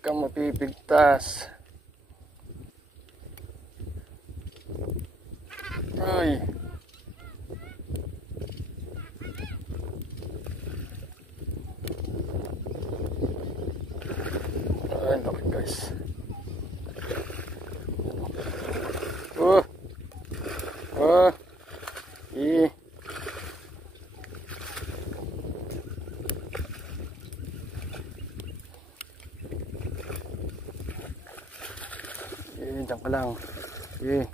kang mapipigtas. Ay. Ay, laki guys. Oh. Oh. Eh. Diyan ka lang. Eh.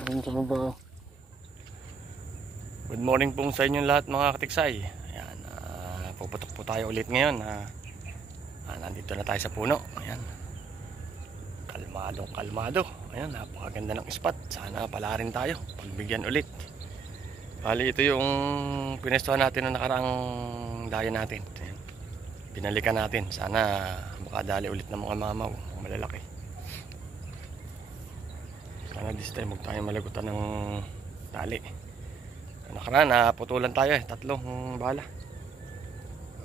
Ayun sa baba. Good morning po sa inyong lahat mga katiksay. Ayan, puputok po tayo ulit ngayon. Nandito na tayo sa puno. Ayan. Kalmado. Ayan, napakaganda ng spot. Sana pala rin tayo pagbigyan ulit. Bali ito yung pinestuhan natin na nakaraang daya natin. Ayan. Binalikan natin. Sana makadali ulit ng mga mamaw, malalaki. Sana this time huwag tayo malagutan ng tali. Nakaraan putulan tayo 3 bala.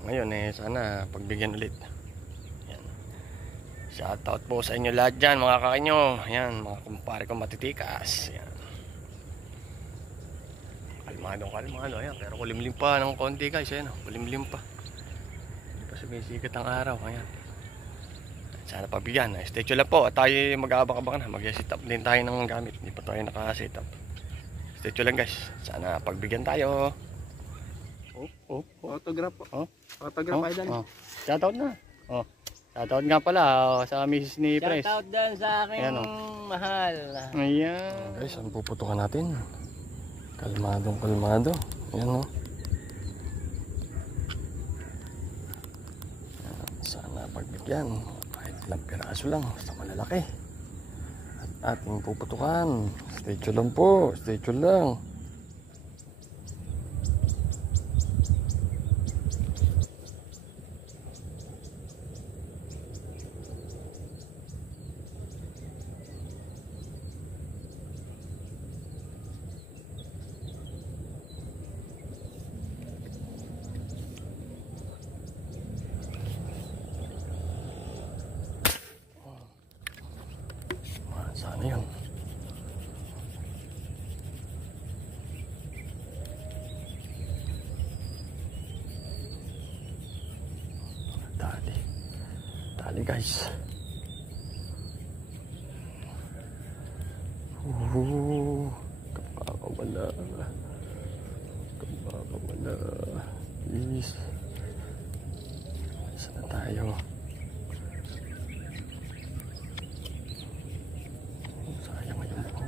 Ngayon sana pagbigyan ulit. Yan. Shoutout po sa inyo lahat dyan mga kakanyo. Yan, mga kumpare ko matitikas. Yan. Kalmado. Ayan, pero kulimlim pa ng konti guys. Ayan, kulimlim pa. Hindi pa sumisikat ang araw. Ayan. Sana pagbigyan. Stay tuned lang po. At tayo mag-aabak-abak na. Mag-set up din tayo ng gamit. Hindi pa tayo naka-set up. Stay tuned lang guys. Sana pagbigyan tayo. Autograph po. Autograph ay dali. Shoutout na. Shoutout nga pala sa misis ni Pres. Shoutout din sa aking mahal. Ayan. Guys, ang puputukan natin. Kalmado. Ayan o. Sana pagbigyan. Kahit ilang piraso lang. Basta malalaki. At ating puputukan. Stay tuned lang po. Stay tuned lang. Sana yun. Tali guys. Kapakawala. Please. Sana tayo. Sayang ngayon po.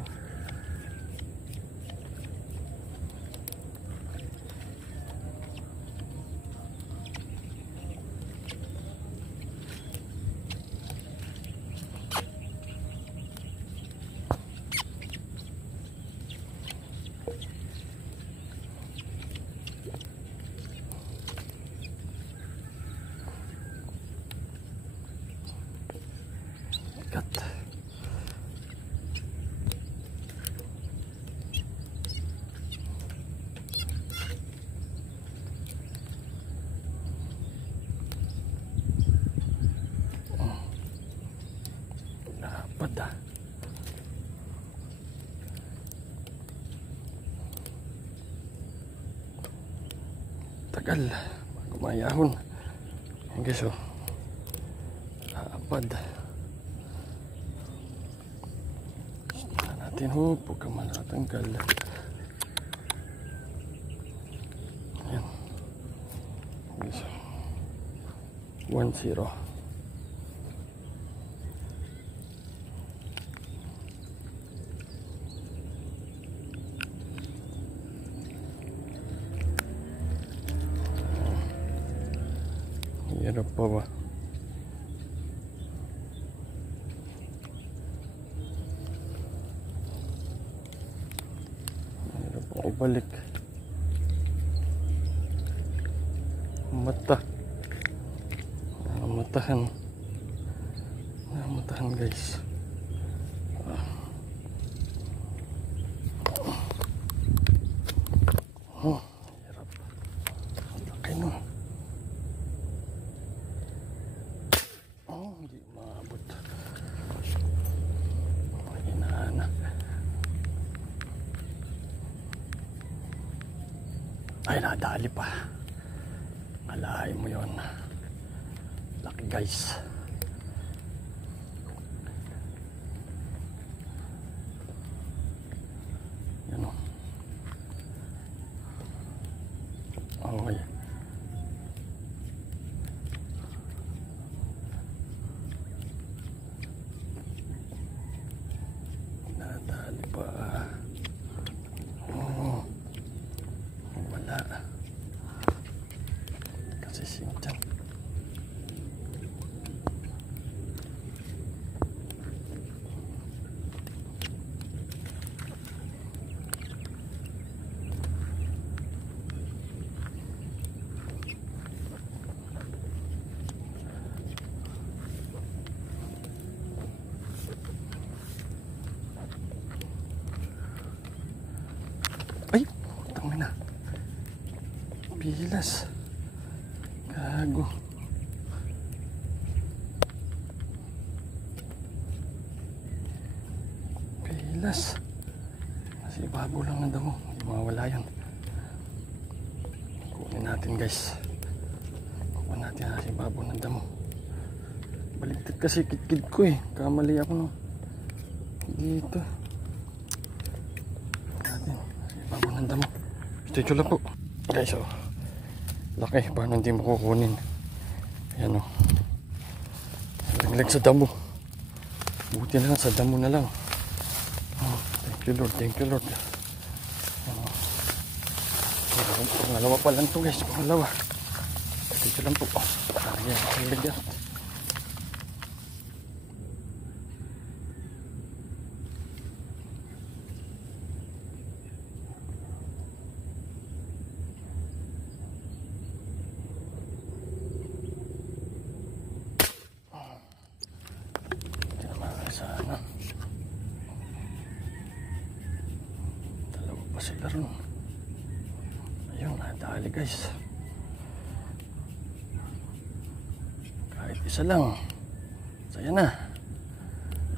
Pada. Tagal kumayahon. Ayan guys o. Lapad. Natin ho. Huwag ka malatanggal. Ayan. Guys o. 1-0. Hirap pa ba? Hirap pa ibalik. Matahan guys. Hirap. Ang laki no. Hindi maabot. Hinaan na. Ay, nadali pa. Alahin mo yun. Laki guys. Yan o. Okay. Nadali pa. Oh. Wala. Kasi singtan. Ay, tangin na. Pilas. Gago. Pilas. Kasi babo lang na damo. Hindi mawala yan. Kunin natin guys. Kunin natin kasi babo ng damo. Baligtad kasi kitkid ko eh. Kamali ako no. Dito. Natin. Babo ng damo. Ito lang po. Guys oh. Laki. Paano hindi mo kukunin? Ayan oh. Laglag sa damo. Buti na lang sa damo na lang. Oh, thank you Lord. Thank you Lord. Oh. Pangalawa pa lang to guys. Pangalawa. Ito lang po. Ayan. Lagyan. Sana dalawa pa sila ron. Ayun, nadali guys. Kahit isa lang saya na.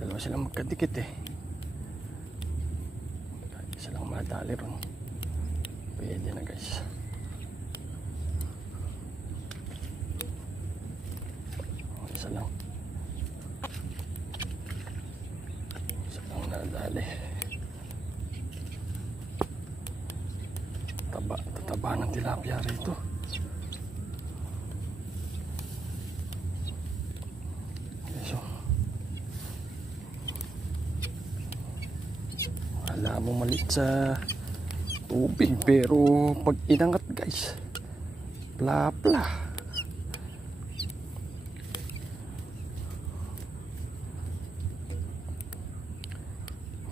Dalawa silang magkadikit eh. Kahit isa lang madali ron, pwede na guys. Isa lang nadali. Tataba ng tilapia rito. So, wala mo malit sa tubig pero pag inangat guys, pla-pla.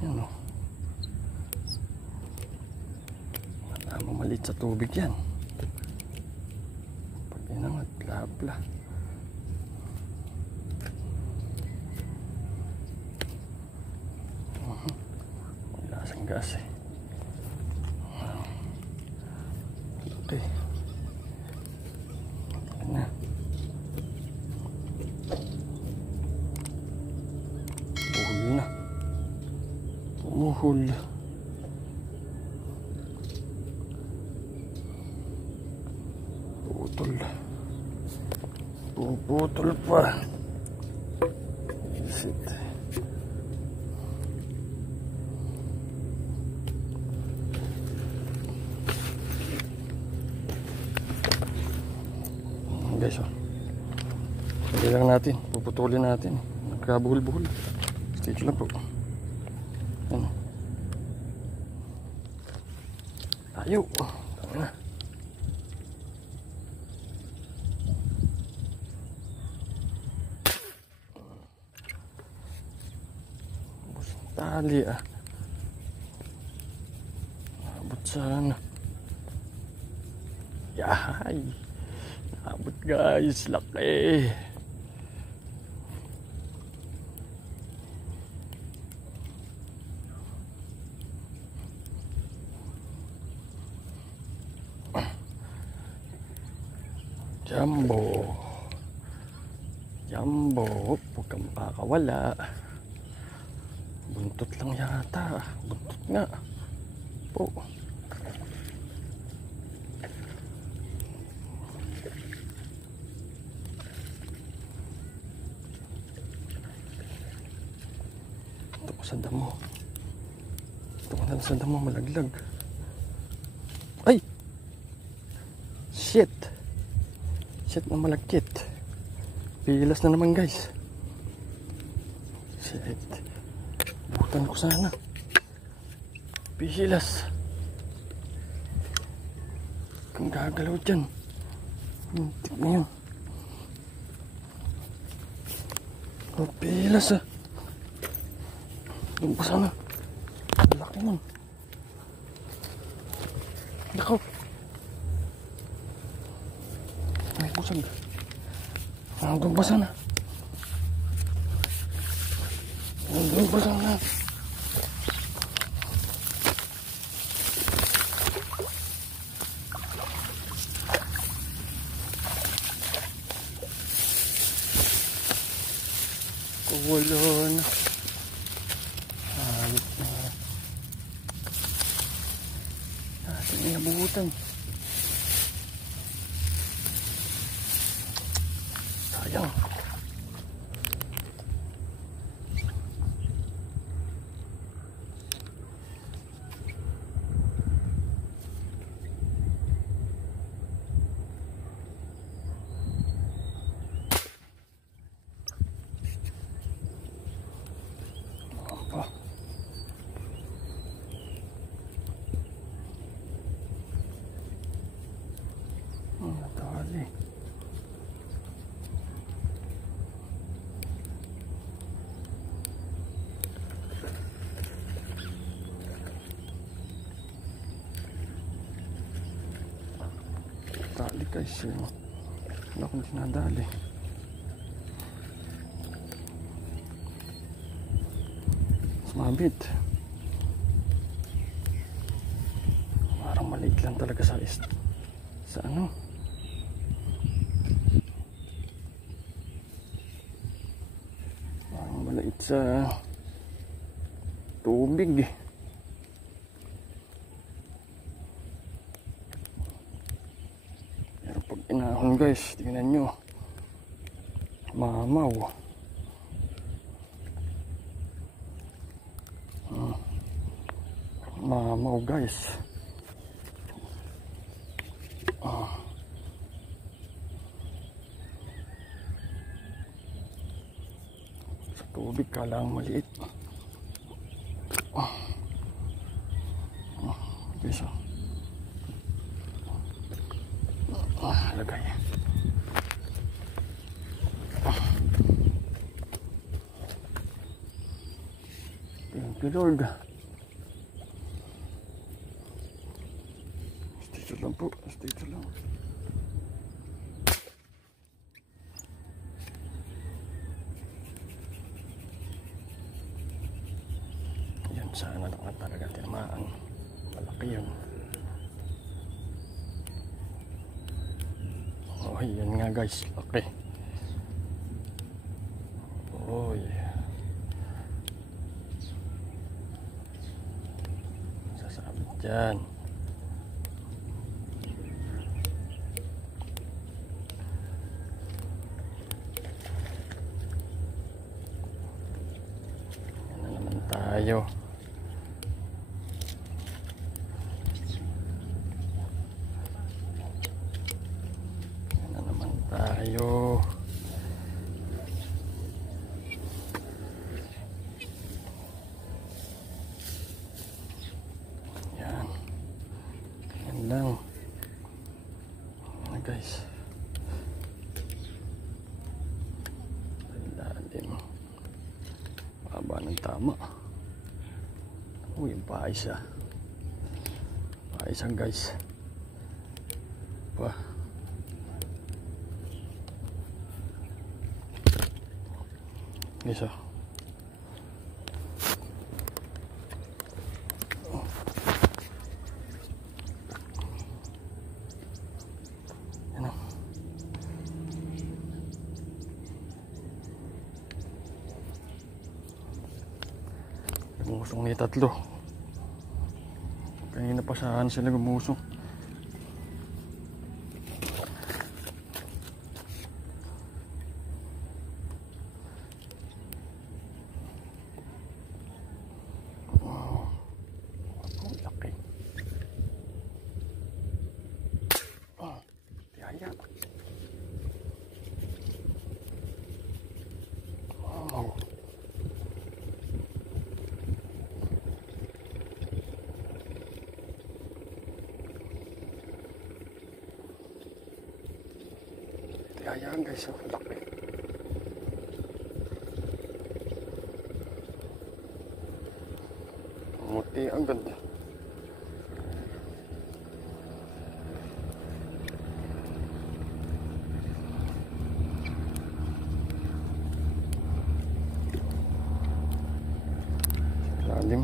Yan o. Wala mamalit sa tubig yan. Pag inangat, bla-bla. May lasang gas eh. Okay. Yan na. Buhol na. Umuhol. Putol. Puputol pa. Shit. Guys oh. Hindi lang natin. Puputulin natin. Nagkabuhol-buhol. Stage lang po. Ano? Tayo. Tama na. Bus tali ah. Abot sana. Yahay. Abot guys. Laki. Jumbo. Jumbo, huwag kang pakawala. Buntot lang yata. Buntot nga. Po. Ito ko sa damo. Ito ko na sa damo, malaglag. Ay! Shit! Shit na malagkit. Pilas na naman guys. Shit. Butan ko sana. Pilas. Kung gagalaw dyan. Hintik na yun. Oh, pilas ah. Doon pa sana. Laki nun. Nakaw. May busag. Doon pa sana. Doon pa sana. Kuwalon. Halit na. Ating inabutan. Sayang. Natali. Tali guys yun. Wala akong dinadali. Sumabit. Parang maliit lang talaga sa ano. Parang maliit sa tubig eh. Pero pag inahon guys, tingnan nyo, mamaw. Mamaw guys. Sa tubig kala ang maliit. Guys, lagay. Thank you Lord. Dito lang po, dito lang. Yan, sana lang talaga tinamaan. Malaki yun. Oh, yan nga guys, laki. Oh, yeah. Sasabit dyan. Yan na naman tayo. Yan na naman tayo. Yan. Yan lang. Yan guys. Lalim. Haba ng tama. Uy, yung paisa. Paisa guys. Pa. Isa. Yan o. Usong ni tatlo. Kanina pa saan sila gumusong. Tihaya. Wow. Tihaya guys, oh, laki. Muti ang ganda. Lalim.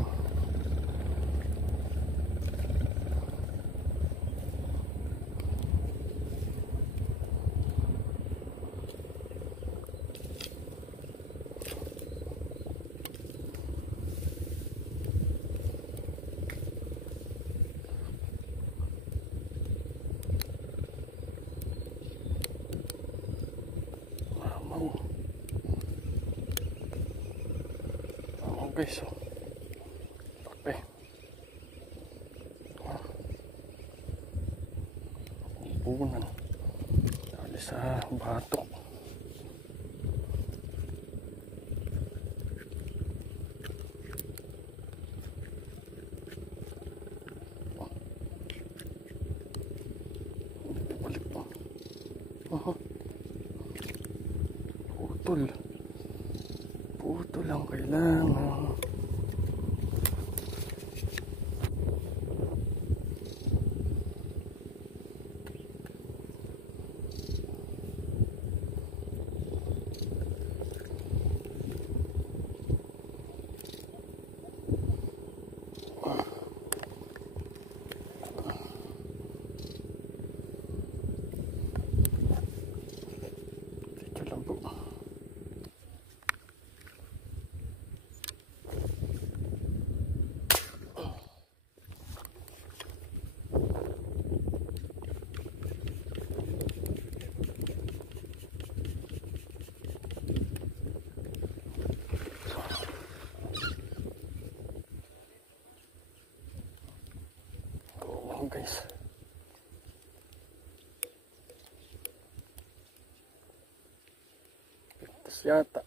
Guys, oh. Laki. Punan. Dali sa batok. Balik pa. Putol. Putol lang kailangan. Guys, pigtas yata.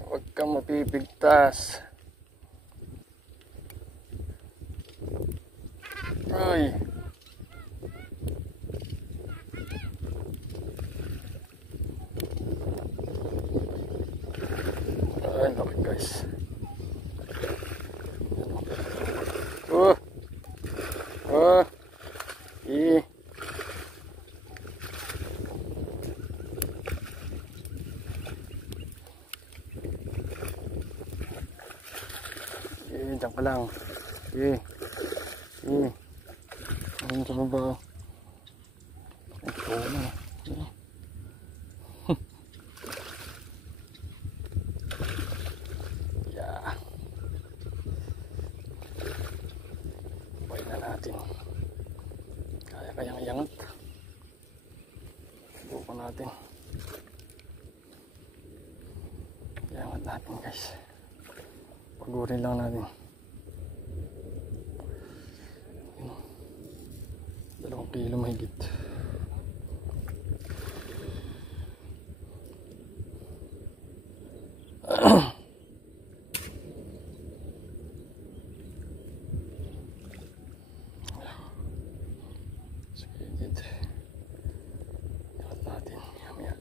Huwag kang mapipigtas. Ay, ay laki guys. Diyan ka lang. Ayun sa baba. Ito na. Yeah. Buhay na natin. Kayang iangat. Subukan natin. Iangat natin guys. Pagurin lang natin. 2 kilo mahigit. Sige, iangat natin. Mamaya.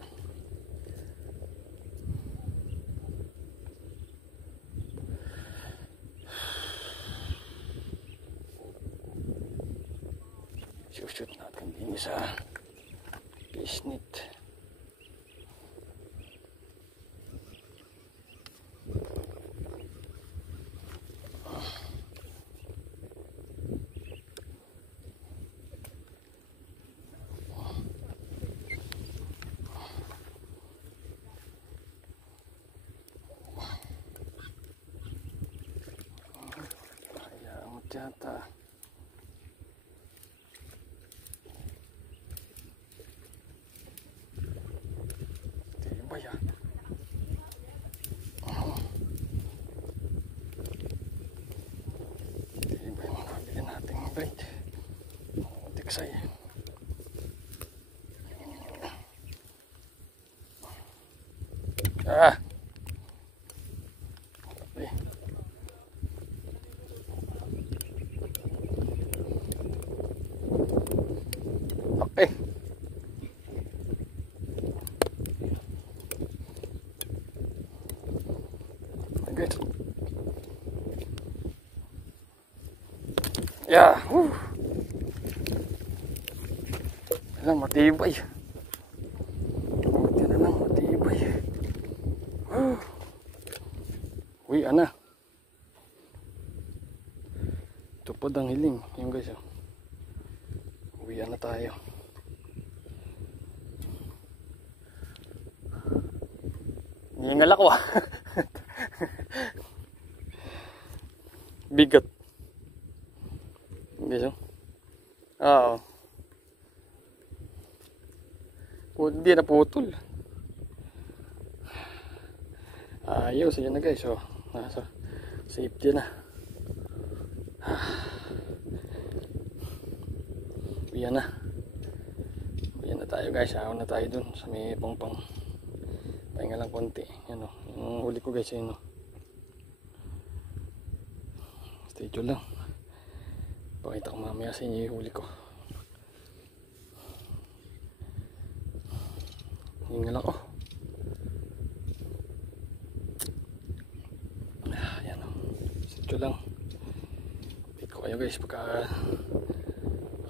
Shoot natin din sa pisnit. yata. Tibay ah. Tibay mga nabili nating bait. Tiksay. Ah! Okay. Okay. Good. Yeah. Woo. Alam, matibay. Buti na lang, matibay. Uy, ana. Tupod ang hiling. Yung guys, oh. Uwi na tayo. Hingal ako ah. Bigat. Guys, oh. Oo. Hindi na putol. Ayos, yan na guys, oh. Nasa safety na. Uyan na. Uyan na tayo guys. Awan na tayo dun sa may pangpang. Pahinga lang konti. Yan o. Yung huli ko guys. Yan o. Stay tuned lang. Pakita ko mamaya sa inyo yung huli ko. Hinga lang oh. Yan o. Stay tuned lang. Update ko kayo guys pagka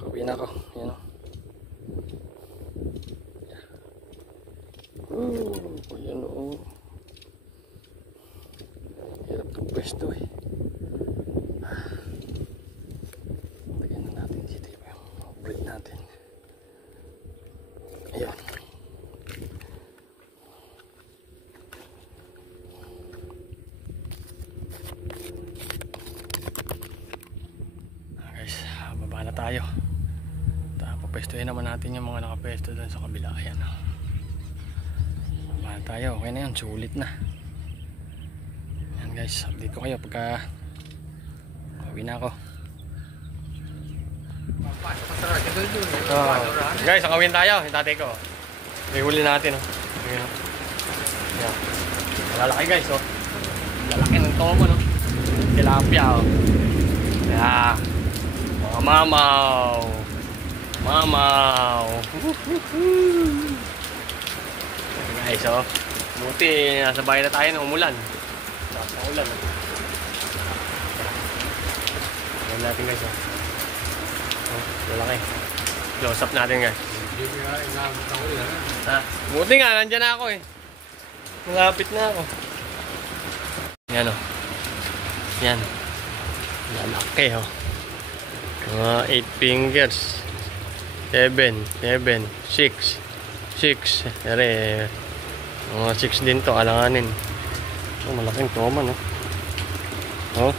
uwi na ako. Yan o. Yan o. Hirap ng pwesto eh. Lagyan na natin dito yung break natin. Ayan. Guys, baba na tayo. Pwestuhin naman natin yung mga nakapwesto doon sa kabila. Ayan o. Baba tayo. Okay na yun. Sulit na. Ayan guys. Update ko kayo pagka uwi na ako. Guys, nakawin tayo. Yung tatay ko. May huli natin o. Ayan o. Ayan. Malalaki guys o. Lalaki ng tomo no. Tilapia o. Ayan. Mga mamaw. Mamaw. Guys, oh. Buti nasa bahay na tayo ng umulan. Lakas ng ulan. Ayan natin guys, oh. Oh, lalaki. Close up natin guys. Ha? Buti nga, nandyan na ako eh. Malapit na ako. Yan oh. Yan. Lalaki oh. Mga 8 fingers. 7, 6. Ere, mga 6 din to, alanganin. Oh, malaking toma, no? Oh.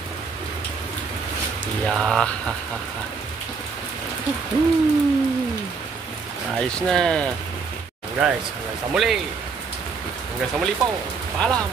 Yeah. Ayos na. Guys, hanggang sa muli. Hanggang sa muli po. Paalam.